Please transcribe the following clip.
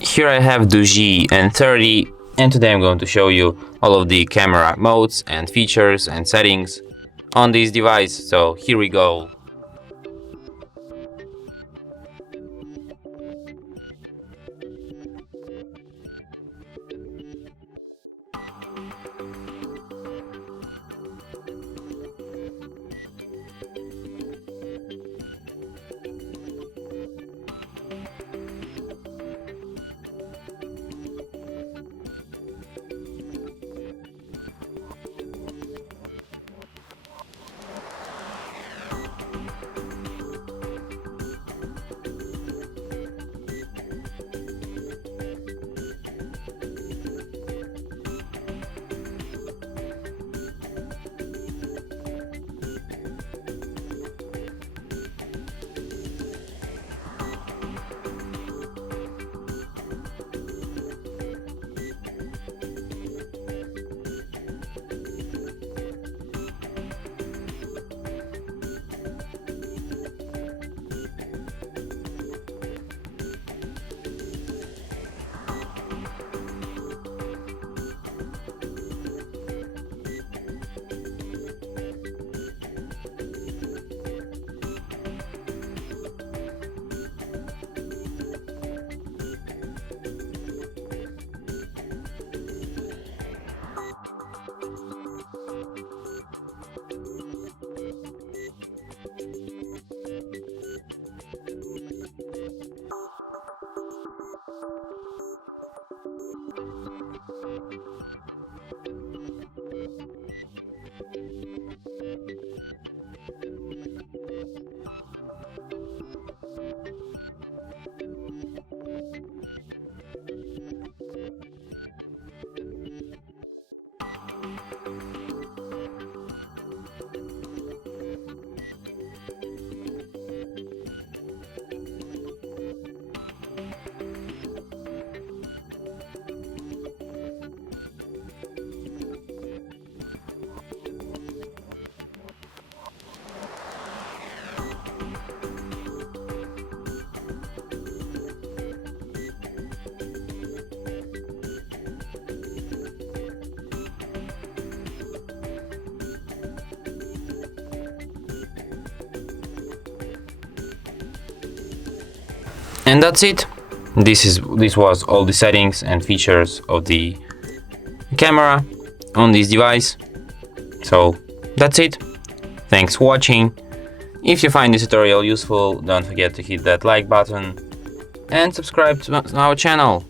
Here I have DOOGEE N30, and today I'm going to show you all of the camera modes and features and settings on this device. So here we go. And that's it. This was all the settings and features of the camera on this device. So that's it. Thanks for watching. If you find this tutorial useful, don't forget to hit that like button and subscribe to our channel.